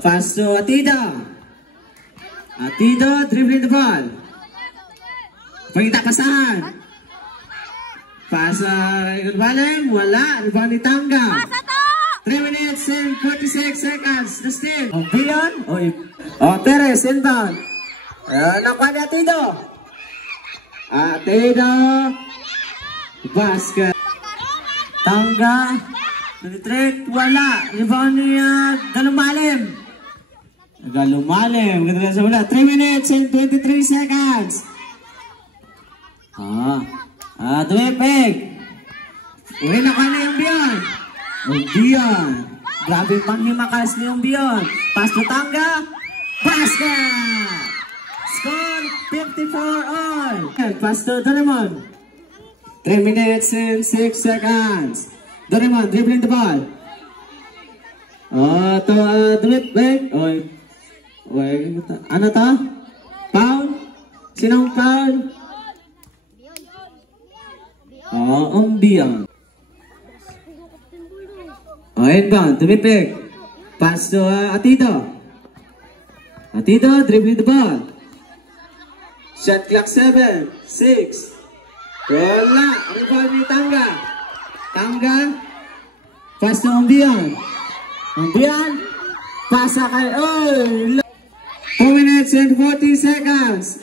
Pass to Atido. Atido, dribbling the ball. Pagkita pasahan. Pasa ikot balim. Wala. Rebound ni Tangga. 3 minutes and 46 seconds. The steal. Bion. Perez inbound. Nakuha ni Atido. Atido. Basket. Tangga. Trick. Wala. Rebound ni Galumalim. Galumalim. 3 minutes and 23 seconds. Tuwipig. Uwi na ka na yung Bion. Bion. Grabe panghimakas na yung Bion. Pass to Tangga. Basket! Score 54 all. Pass to Doraemon. 3 minutes and 6 seconds. Doraemon dribbling the ball. Tuwipig. Ano to? Foul? Sinong foul? Bion. Inbound, tumipig. Pass to Atido. Atido, dribbling the ball. Shot clock 7, 6. Wala. Rebound ni Tangga. Tangga. Pass to Bion. Bion. Pasa kay... 2 minutes and 40 seconds.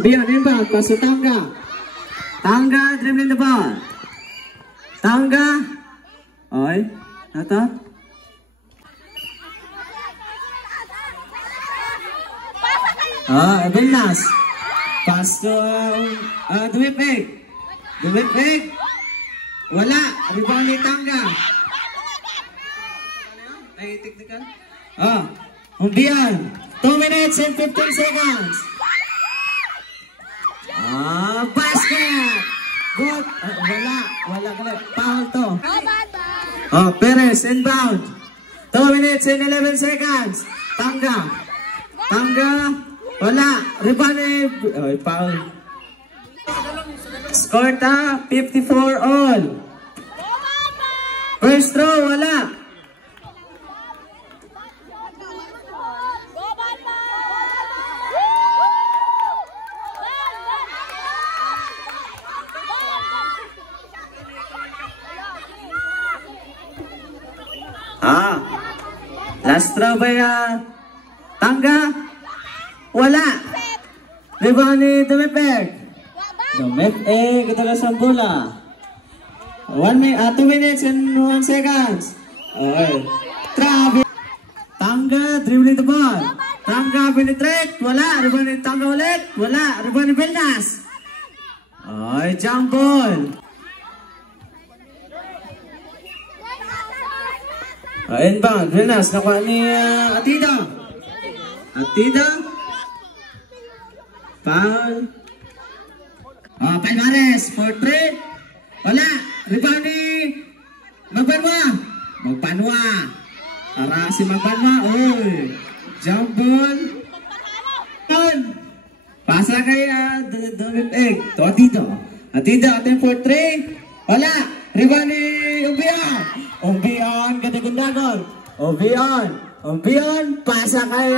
Bion inbound. Pass to Tangga. Tangga dribbling the ball. Tangga. Ito. Vilnas. Pass to Duwipig. Duwipig. Wala. Rebound ni Tangga. Ay, technical. Bion. 2 minutes and 15 seconds. Basket! Good! Wala. Foul to. Perez, inbound. 2 minutes and 11 seconds. Tangga. Wala. Rebound foul. Score ta, 54 all. First throw, wala. Last throw by Tangga. Wala. Rebound ni Dumipeg. Dumipeg. Ito lang sa bola. 2 minutes and 1 seconds. Travis. Tangga dribbling the ball. Tangga penetrate. Wala. Rebound ni Tangga ulit. Wala. Rebound ni Vilnas. Jump ball. Inbound, Vilnas, nakuha ni Atido. Atido. Foul. Palmares, 4-3. Wala. Rebound ni Magbanwa. Para si Magbanwa. Jump ball. Pasa kay Dumipeg. To Atido. Atido, atin 4-3. Wala. Rebound ni Umbion, ganda-ganda. Umbion, pasa kay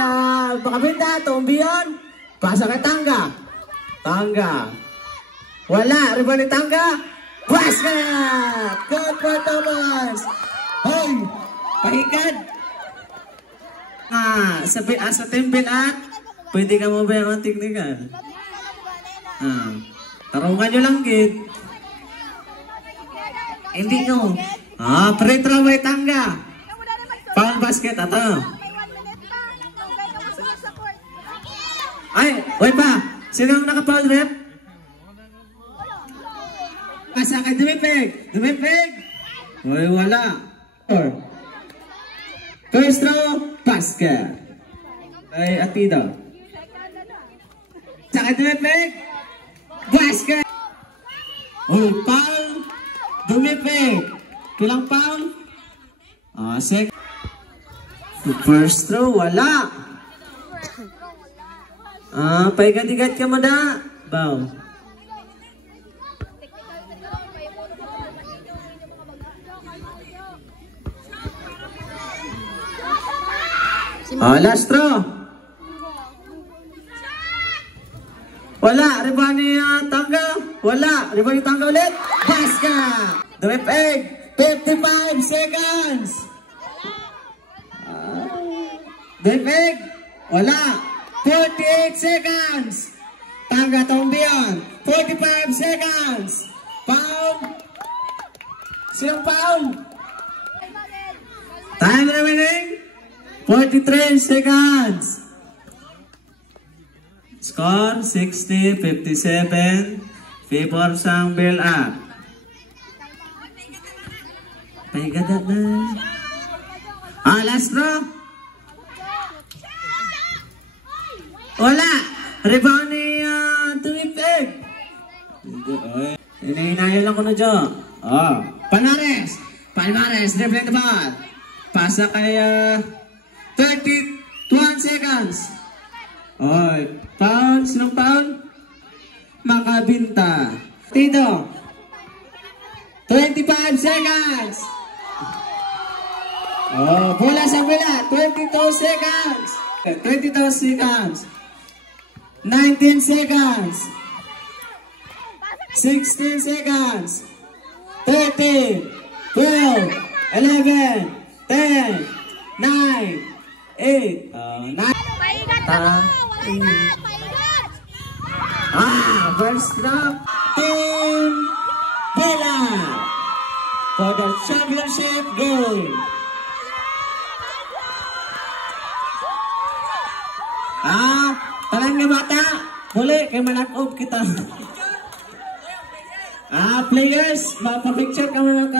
Pakabinda, Umbion, pasa kay Tangga. Wala, rebound ni Tangga. Basket! Good for Thomas. Pahigad. Sa temple pwede ka mo ba yung technical? Tarungan nyo lang, kid. Hindi nyo. Free throw by Tangga. Foul basket, ato. Wait pa. Sino ang naka-foul rep? Pasa kay Dumipeg. Wala. First throw, basket. Ay, Atido. Sa kay Dumipeg. Basket. Foul. Dumipeg. Kilang foul? Second. First throw, wala. Paigat-igat ka mo da. Bow. Last throw. Wala. Rebound ni Tangga. Wala. Rebound ni Tangga ulit. Basket. Drip egg. 55 seconds. Drip egg. Wala. 48 seconds. Tangga Tombion. 45 seconds. Pound. Sinong pound? Time remaining. 43 seconds. Score 60-57. Favor sang build up. Paigadat na. Last throw. Wala. Rebound ni Drip egg. Hinahinayan lang ko na dyan. Palmares. Palmares. Dribbling the ball. Pasa kay 31 seconds. Pound. Sinong pound? Makabinta. Tito. 25 seconds. Bola sa bola. 22 seconds. 22 seconds. 19 seconds. 16 seconds. 13, 12, 11, 10, 9, 8, 9, first drop. Team Bella for the championship game. Talang nga bata. Huli, kay malak-off kita. Players, mapapicture ka muna ka.